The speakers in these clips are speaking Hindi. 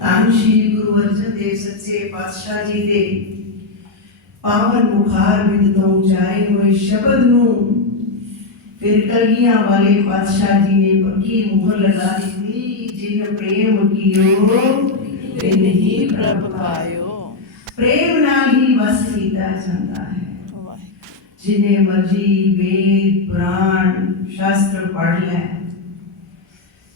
ਧੰਨ ਸ਼੍ਰੀ ਗੁਰੂ ਅਰਜਨ ਦੇਵ ਸੱਚੇ ਪਾਤਸ਼ਾਹ ਜੀ ਦੇ ਪਾਵਨ ਮੁਖਾਰ ਬਿੰਦ ਤੋਂ ਉਚਾਰੇ ਹੋਏ ਸ਼ਬਦ ਨੂੰ ਫਿਰ ਕਲਗੀਆਂ ਵਾਲੇ ਪਾਤਸ਼ਾਹ ਜੀ ਨੇ ਪੱਕੀ ਮੁਹਰ ਲਗਾ ਦਿੱਤੀ ਜਿਨ ਪ੍ਰੇਮ ਕੀਓ ਤਿਨ ਹੀ ਪ੍ਰਭ ਪਾਇਓ ਪ੍ਰੇਮ ਨਾਲ ਹੀ ਵਸ ਕੀਤਾ ਜਾਂਦਾ ਹੈ ਜਿਨੇ ਮਰਜੀ ਵੇਦ ਪੁਰਾਣ ਸ਼ਾਸਤਰ ਪੜ੍ਹ ਲੈ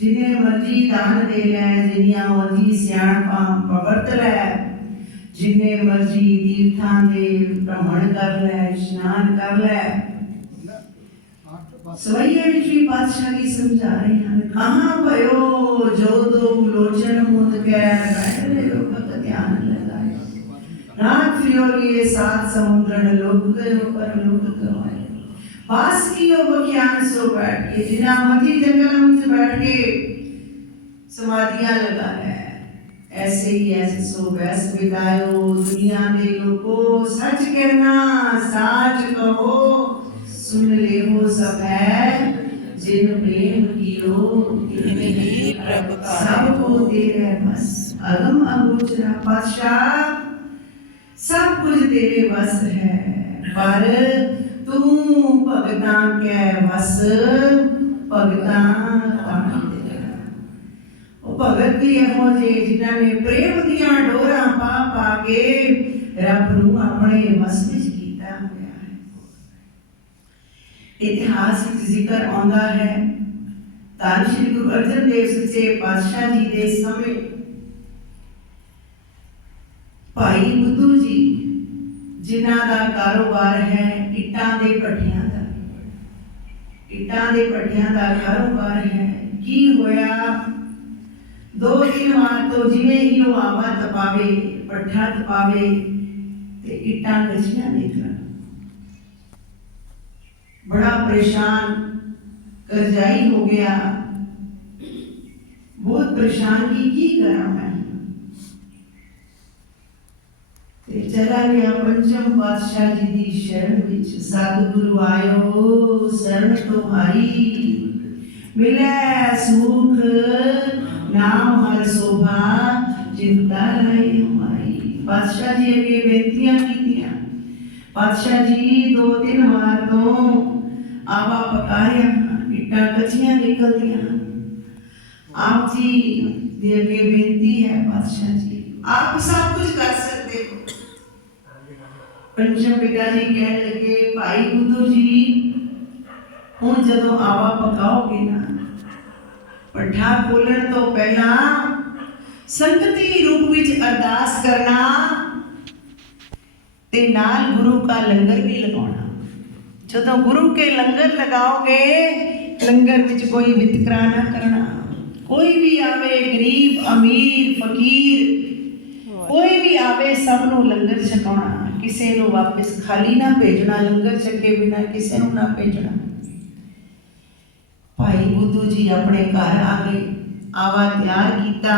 जिन्हें मर्ज़ी दान दे रहे जिन्हें मर्ज़ी सियाणपा पवर्त रहे जिन्हें मर्ज़ी तीर्थां दे, भ्रमण कर रहे स्नान कर रहे सवैया विश्वी पातशाह की समझा रहे हैं। कहाँ भयो जो तो लोचन मुद के पहले लोग का ध्यान लगाए। रात फियोरी सात समुद्र लोक के ऊपर लोक करवाए कियो बख्यान सो बैठ के जिना मधी जंगल में बैठ के समाधियाँ लगा है। ऐसे ही ऐसे सो बैस बितायो दुनिया के लोको सच कहना, साच कहो, सुन ले हो सब है जिन प्रेम तिन ही प्रभ सबको दे रहे बस अगम अगोचरा पातशाह सब कुछ तेरे बस है। पर ਤੂੰ ਭਗਤਾਂ ਕੈ ਵਸ, ਭਗਤਾਂ ਪਾਣੀ ਦੇ ਉਹ ਭਗਤ ਵੀ ਇਹੋ ਜਿਹੇ ਜਿਨ੍ਹਾਂ ਨੇ ਪ੍ਰੇਮ ਦੀਆਂ ਡੋਰਾਂ ਪਾ ਪਾ ਕੇ ਰੱਬ ਨੂੰ ਆਪਣੇ ਵਸ ਵਿੱਚ ਕੀਤਾ ਹੋਇਆ ਹੈ। ਇਤਿਹਾਸ ਵਿੱਚ ਜ਼ਿਕਰ ਆਉਂਦਾ ਹੈ ਤਾਂ ਸ਼੍ਰੀ ਗੁਰੂ ਅਰਜਨ ਦੇਵ ਸੱਚੇ ਪਾਤਸ਼ਾਹ ਜੀ ਦੇ ਸਮੇਂ ਭਾਈ ਬੁੱਧੂ ਜੀ, ਜਿਨ੍ਹਾਂ ਦਾ ਕਾਰੋਬਾਰ ਹੈ ਇੱਟਾਂ ਦੇ ਭੱਠਿਆਂ ਦਾ ਇੱਟਾਂ ਦੇ ਭੱਠਿਆਂ ਦਾ ਕਾਰੋਬਾਰ ਹੈ ਕੀ ਹੋਇਆ ਦੋ ਦਿਨ ਬਾਅਦ ਤੋਂ ਜਿਵੇਂ ਹੀ ਉਹ ਆਵਾ ਤਪਾਵੇ ਪੱਠਾ ਤਪਾਵੇ ਤੇ ਇੱਟਾਂ ਕੱਚੀਆਂ ਨਿਕਲਣ ਬੜਾ ਪਰੇਸ਼ਾਨ ਕਰਜ਼ਾਈ ਹੋ ਗਿਆ ਬਹੁਤ ਪਰੇਸ਼ਾਨ ਕੀ ਕੀ ਕਰਾਂ ਮੈਂ ਤੇ ਚਲਾ ਗਿਆ ਪੰਚਮ ਪਾਤਸ਼ਾਹ ਜੀ ਦੀ ਸ਼ਰਨ ਵਿੱਚ ਸਤਿਗੁਰੂ ਆਇਓ ਸ਼ਰਨ ਤੁਹਾਰੀ ਮਿਲੇ ਸੁਖ ਨਾਮ ਹਰ ਸੋਭਾ ਜਿੰਦਾ ਰਹੀ ਹਮਾਰੀ ਪਾਤਸ਼ਾਹ ਜੀ ਅੱਗੇ ਬੇਨਤੀਆਂ ਕੀਤੀਆਂ ਪਾਤਸ਼ਾਹ ਜੀ ਦੋ ਤਿੰਨ ਵਾਰ ਤੋਂ ਆਵਾ ਪਕਾਰਿਆ ਇੱਟਾਂ ਕੱਚੀਆਂ ਨਿਕਲਦੀਆਂ ਹਨ। ਆਪ ਜੀ ਦੇ ਅੱਗੇ ਬੇਨਤੀ ਹੈ ਪਾਤਸ਼ਾਹ ਜੀ ਆਪ ਸਭ ਕੁਝ ਕਰ ਸਕਦੇ ਹੋ ਪੰਚਮ ਪਿਤਾ ਜੀ ਕਹਿਣ ਲੱਗੇ, ਭਾਈ ਬੁੱਧੂ ਜੀ, ਹੁਣ ਜਦੋਂ ਆਵਾ ਪਕਾਓਗੇ ਨਾ, ਪੱਠਾ ਖੋਲਣ ਤੋਂ ਪਹਿਲਾਂ ਸੰਗਤੀ ਰੂਪ ਵਿੱਚ ਅਰਦਾਸ ਕਰਨਾ ਤੇ ਨਾਲ ਗੁਰੂ ਦਾ ਲੰਗਰ ਵੀ ਲਗਾਉਣਾ। ਜਦੋਂ ਗੁਰੂ ਕੇ ਲੰਗਰ ਲਗਾਓਗੇ, ਲੰਗਰ ਵਿੱਚ ਕੋਈ ਵਿਤਕਰਾ ਨਾ ਕਰਨਾ। ਕੋਈ ਵੀ ਆਵੇ, ਗਰੀਬ, ਅਮੀਰ, ਫਕੀਰ ਕੋਈ ਵੀ ਆਵੇ ਸਭ ਨੂੰ ਲੰਗਰ ਛਕਾਉਣਾ, ਕਿਸੇ ਨੂੰ ਵਾਪਸ ਖਾਲੀ ਨਾ ਭੇਜਣਾ, ਲੰਗਰ ਛਕੇ ਬਿਨਾ ਕਿਸੇ ਨੂੰ ਨਾ ਭੇਜਣਾ। ਭਾਈ ਬੁੱਧੂ ਜੀ ਆਪਣੇ ਘਰ ਆ ਗਏ, ਆਵਾ ਤਿਆਰ ਕੀਤਾ।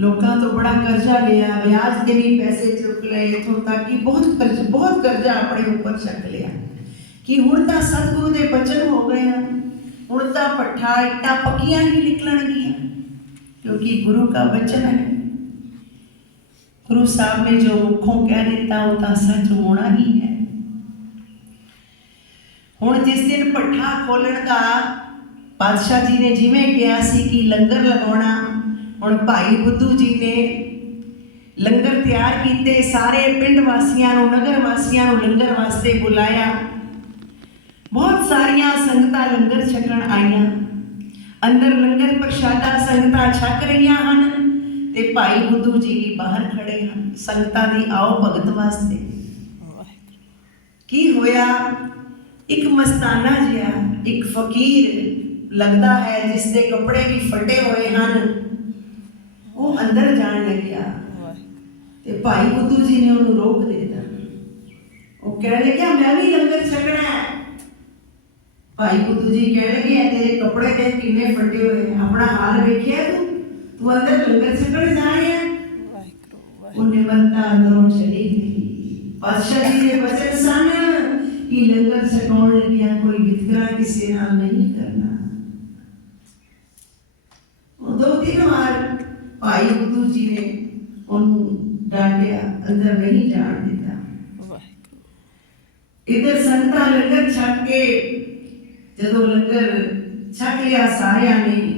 ਲੋਕਾਂ ਤੋਂ ਬੜਾ ਕਰਜ਼ਾ ਲਿਆ, ਵਿਆਜ ਦੇ ਵੀ ਪੈਸੇ ਚੁੱਕ ਲਏ, ਇਥੋਂ ਤੱਕ ਕਿ ਬਹੁਤ ਕਰਜ਼, ਬਹੁਤ ਕਰਜ਼ਾ ਆਪਣੇ ਉੱਪਰ ਚੱਕ ਲਿਆ। ਕਿ ਹੁਣ ਤਾਂ ਸਤਿਗੁਰੂ ਦੇ ਬਚਨ ਹੋ ਗਏ ਆ। ਹੁਣ ਤਾਂ ਪੱਠਾ ਇੱਟਾਂ ਪੱਕੀਆਂ ਹੀ ਨਿਕਲਣਗੀਆਂ, ਕਿਉਂਕਿ ਗੁਰੂ ਦਾ ਬਚਨ ਹੈ। ਗੁਰੂ ਸਾਹਿਬ ਨੇ ਜੋ ਮੁਖੋਂ ਕਹਿ ਦਿੱਤਾ, ਉਹ ਤਾਂ ਸੱਚ ਹੋਣਾ ਹੀ ਹੈ। ਹੁਣ ਜਿਸ ਦਿਨ ਪੱਠਾ ਖੋਲਣ ਦਾ ਪਾਤਸ਼ਾਹ ਜੀ ਨੇ ਜਿਵੇਂ ਕਿਹਾ ਸੀ ਕਿ ਲੰਗਰ ਲਗਾਉਣਾ, ਹੁਣ ਭਾਈ ਬੁੱਧੂ ਜੀ ਨੇ ਲੰਗਰ ਤਿਆਰ ਕੀਤੇ, ਸਾਰੇ ਪਿੰਡ ਵਾਸੀਆਂ ਨੂੰ, ਨਗਰ ਵਾਸੀਆਂ ਨੂੰ ਲੰਗਰ ਵਾਸਤੇ ਬੁਲਾਇਆ। ਬਹੁਤ ਸਾਰੀਆਂ ਸੰਗਤਾਂ ਲੰਗਰ ਛਕਣ ਆਈਆਂ। ਅੰਦਰ ਲੰਗਰ ਪ੍ਰਸ਼ਾਦਾ ਸੰਗਤਾਂ ਛਕ ਰਹੀਆਂ ਹਨ। ਤੇ ਭਾਈ ਬੁੱਧੂ ਜੀ ਵੀ ਬਾਹਰ ਖੜੇ ਹਨ। ਸੰਗਤਾਂ ਦੀ ਆਓ ਭਗਤ ਵਾਸਤੇ। ਕੀ ਹੋਇਆ? ਇੱਕ ਮਸਤਾਨਾ ਜਿਹਾ, ਇੱਕ ਫਕੀਰ ਲੱਗਦਾ ਹੈ, ਜਿਸ ਦੇ ਕੱਪੜੇ ਵੀ ਫਟੇ ਹੋਏ ਹਨ। ਉਹ ਅੰਦਰ ਜਾਣ ਲੱਗਿਆ। ਤੇ ਭਾਈ ਬੁੱਧੂ ਜੀ ਨੇ ਉਹਨੂੰ ਰੋਕ ਦਿੱਤਾ। ਉਹ ਕਹਿਣ ਲੱਗਿਆ, ਮੈਂ ਵੀ ਲੰਗਰ ਛਕਣਾ ਹੈ। ਭਾਈ ਬੁੱਧੂ ਜੀ ਕਹਿਣ ਲੱਗੇ ਤੇਰੇ ਕੱਪੜੇ ਤੇ ਕਿੰਨੇ ਫਟੇ ਹੋਏ ਆਪਣਾ ਹਾਲ ਵੇਖਿਆ ਤੂੰ? तू अंदर लंगर से उन्हें बनता अंदरों शरीर शरीर वचन कि लंगर से कौन कोई वितकरा किसी नाल नहीं करना। दो तीन बार भाई उद्धू जी ने उन्होंने डांटिया अंदर नहीं जान दिता इधर संता लंगर छक के जो लंगर छक लिया सारे ने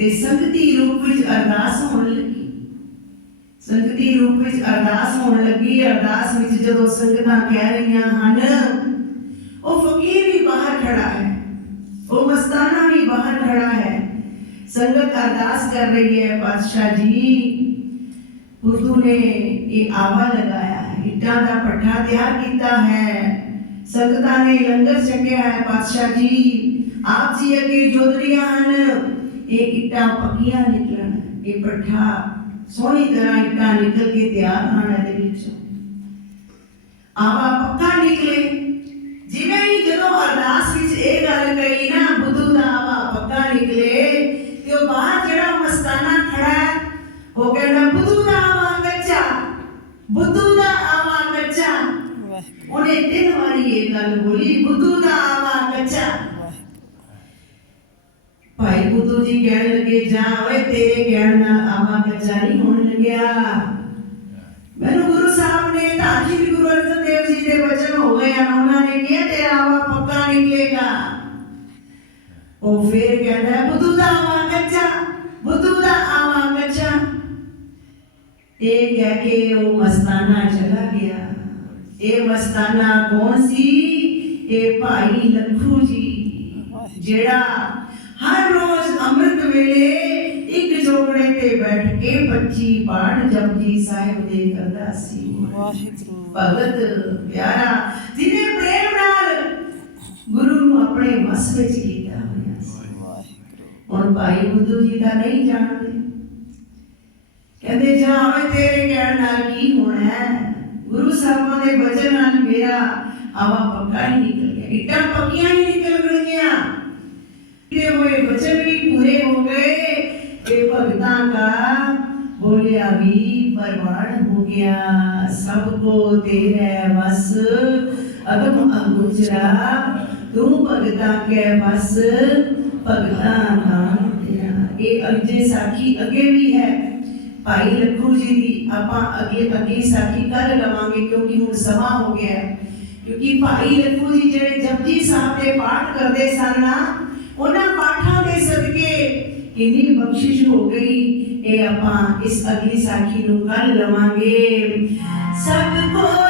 ਤੇ ਸੰਗਤੀ ਰੂਪ ਵਿੱਚ ਅਰਦਾਸ ਹੋਣ ਲੱਗੀ ਸੰਗਤੀ ਰੂਪ ਵਿੱਚ ਅਰਦਾਸ ਹੋਣ ਲੱਗੀ ਅਰਦਾਸ ਵਿੱਚ ਜਦੋਂ ਸੰਗਤਾਂ ਕਹਿ ਰਹੀਆਂ ਹਨ ਉਹ ਫਕੀਰ ਵੀ ਬਾਹਰ ਖੜਾ ਹੈ ਉਹ ਮਸਤਾਨਾ ਵੀ ਬਾਹਰ ਖੜਾ ਹੈ ਸੰਗਤ ਅਰਦਾਸ ਕਰ ਰਹੀ ਹੈ ਪਾਤਸ਼ਾਹ ਜੀ ਉਰਦੂ ਨੇ ਇਹ ਆਵਾ ਲਗਾਇਆ ਹੈ ਇੱਟਾਂ ਦਾ ਪੱਠਾ ਤਿਆਰ ਕੀਤਾ ਹੈ ਸੰਗਤਾਂ ਨੇ ਲੰਗਰ ਛਕਿਆ ਹੈ ਪਾਤਸ਼ਾਹ ਜੀ ਆਪ ਜੀ ਅੱਗੇ ਜੋਦੜੀਆਂ ਹਨ एक ईटा पकिया निकलना ये पठा सोनी तरह ईटा निकल के तैयार आना दे विचों आवा पक्का निकले। जिमें ही जदों अरदास विच ए गल कही ना बुद्धू दा आवा पक्का निकले। ते बाहर जड़ा मस्ताना खड़ा है। वो कहना बुद्धू दा आवा कच्चा। बुद्धू दा आवा कच्चा। उन्हें दिन वाली ये गल बोली बुद्धू दा आवा कच्चा। ਭਾਈ ਬੁੱਧੂ ਜੀ ਕਹਿਣ ਲੱਗੇ, ਜਾ ਓਏ, ਤੇਰੇ ਕਹਿਣ ਨਾਲ ਆਵਾ ਕੱਚਾ ਹੋਣ ਲੱਗਿਆ। ਮੈਨੂੰ ਗੁਰੂ ਸਾਹਿਬ ਨੇ ਤਾਂ ਸ਼੍ਰੀ ਗੁਰੂ ਅਰਜਨ ਦੇਵ ਜੀ ਦੇ ਵਚਨ ਹੋ ਗਏ ਹਨ। ਉਹਨਾਂ ਨੇ ਕਿਹਾ, ਤੇਰਾ ਆਵਾ ਪੱਕਾ ਨਿਕਲੇਗਾ। ਉਹ ਫੇਰ ਕਹਿੰਦਾ, ਬੁੱਧੂ ਦਾ ਆਵਾ ਕੱਚਾ, ਬੁੱਧੂ ਦਾ ਆਵਾ ਕੱਚਾ। ਇਹ ਕਹਿ ਕੇ ਉਹ ਮਸਤਾਨਾ ਚਲਾ ਗਿਆ। ਇਹ ਮਸਤਾਨਾ ਕੌਣ ਸੀ? ਇਹ ਭਾਈ ਲੱਖੂ ਜੀ, ਜਿਹੜਾ ਹਰ ਰੋਜ਼ ਅੰਮ੍ਰਿਤ ਵੇਲੇ ਇੱਕ ਜੋਗੜੇ ਤੇ ਬੈਠ ਕੇ 25 ਪਾਠ ਜਪਜੀ ਸਾਹਿਬ ਦੇ ਕਰਦਾ ਸੀ। ਵਾਹਿਗੁਰੂ। ਭਗਤ ਪਿਆਰਾ ਜਿਹਨੇ ਪ੍ਰੇਮ ਨਾਲ ਗੁਰੂ ਨੂੰ ਆਪਣੇ ਵਸ ਵਿੱਚ ਕੀਤਾ ਹੋਇਆ ਸੀ। ਵਾਹਿਗੁਰੂ। ਹੁਣ ਭਾਈ ਬੁੱਧੂ ਜੀ ਦਾ ਨਹੀਂ ਜਾਣਦੇ। ਕਹਿੰਦੇ ਜਾ ਓਏ ਤੇਰੇ ਕਹਿਣ ਨਾਲ ਕੀ ਹੋਣਾ ਹੈ? ਗੁਰੂ ਸਾਹਿਬਾਂ ਦੇ ਬਚਨ ਨਾਲ ਮੇਰਾ ਆਵਾ ਪੱਕਾ ਹੀ ਨਿਕਲ ਗਿਆ। ਇੱਟਾਂ ਪੱਕੀਆਂ ਹੀ ਨਿਕਲ ਗਈਆਂ। ये हुए वचन भी पूरे हो गए ये भगता का बोलिया भी परवान हो गया सबको तेरे बस अगम अगुजरा तू भगता के बस भगता नाम तेरा ये अगे साखी अगे भी है ਭਾਈ ਲੱਖੂ ਜੀ ਦੀ ਆਪਾਂ ਅਗਲੇ ਅਗਲੀ ਸਾਖੀ ਕਰ ਲਵਾਂਗੇ ਕਿਉਂਕਿ ਹੁਣ ਸਮਾਂ ਹੋ ਗਿਆ ਹੈ ਕਿਉਂਕਿ ਭਾਈ ਲੱਖੂ ਜੀ ਜਿਹੜੇ ਜਪਜੀ ਸਾਹਿਬ ਦੇ ਪਾਠ ਕਰਦੇ ਸਨ ਨਾ ਉਹਨਾਂ ਪਾਠਾਂ ਦੇ ਸਦਕੇ ਕਿੰਨੀ ਬਖਸ਼ਿਸ਼ ਹੋ ਗਈ ਇਹ ਆਪਾਂ ਇਸ ਅਗਲੀ ਸਾਖੀ ਨੂੰ ਕੱਲ ਲਵਾਂਗੇ ਸਭ ਕੋ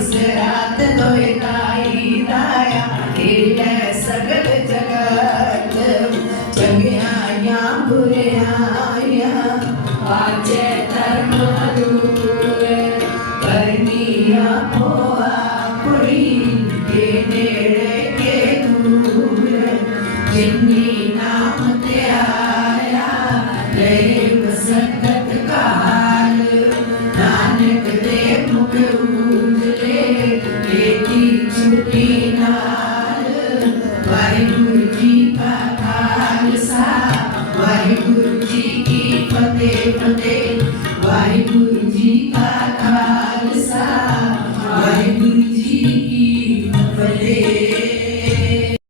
Сирати до Італії,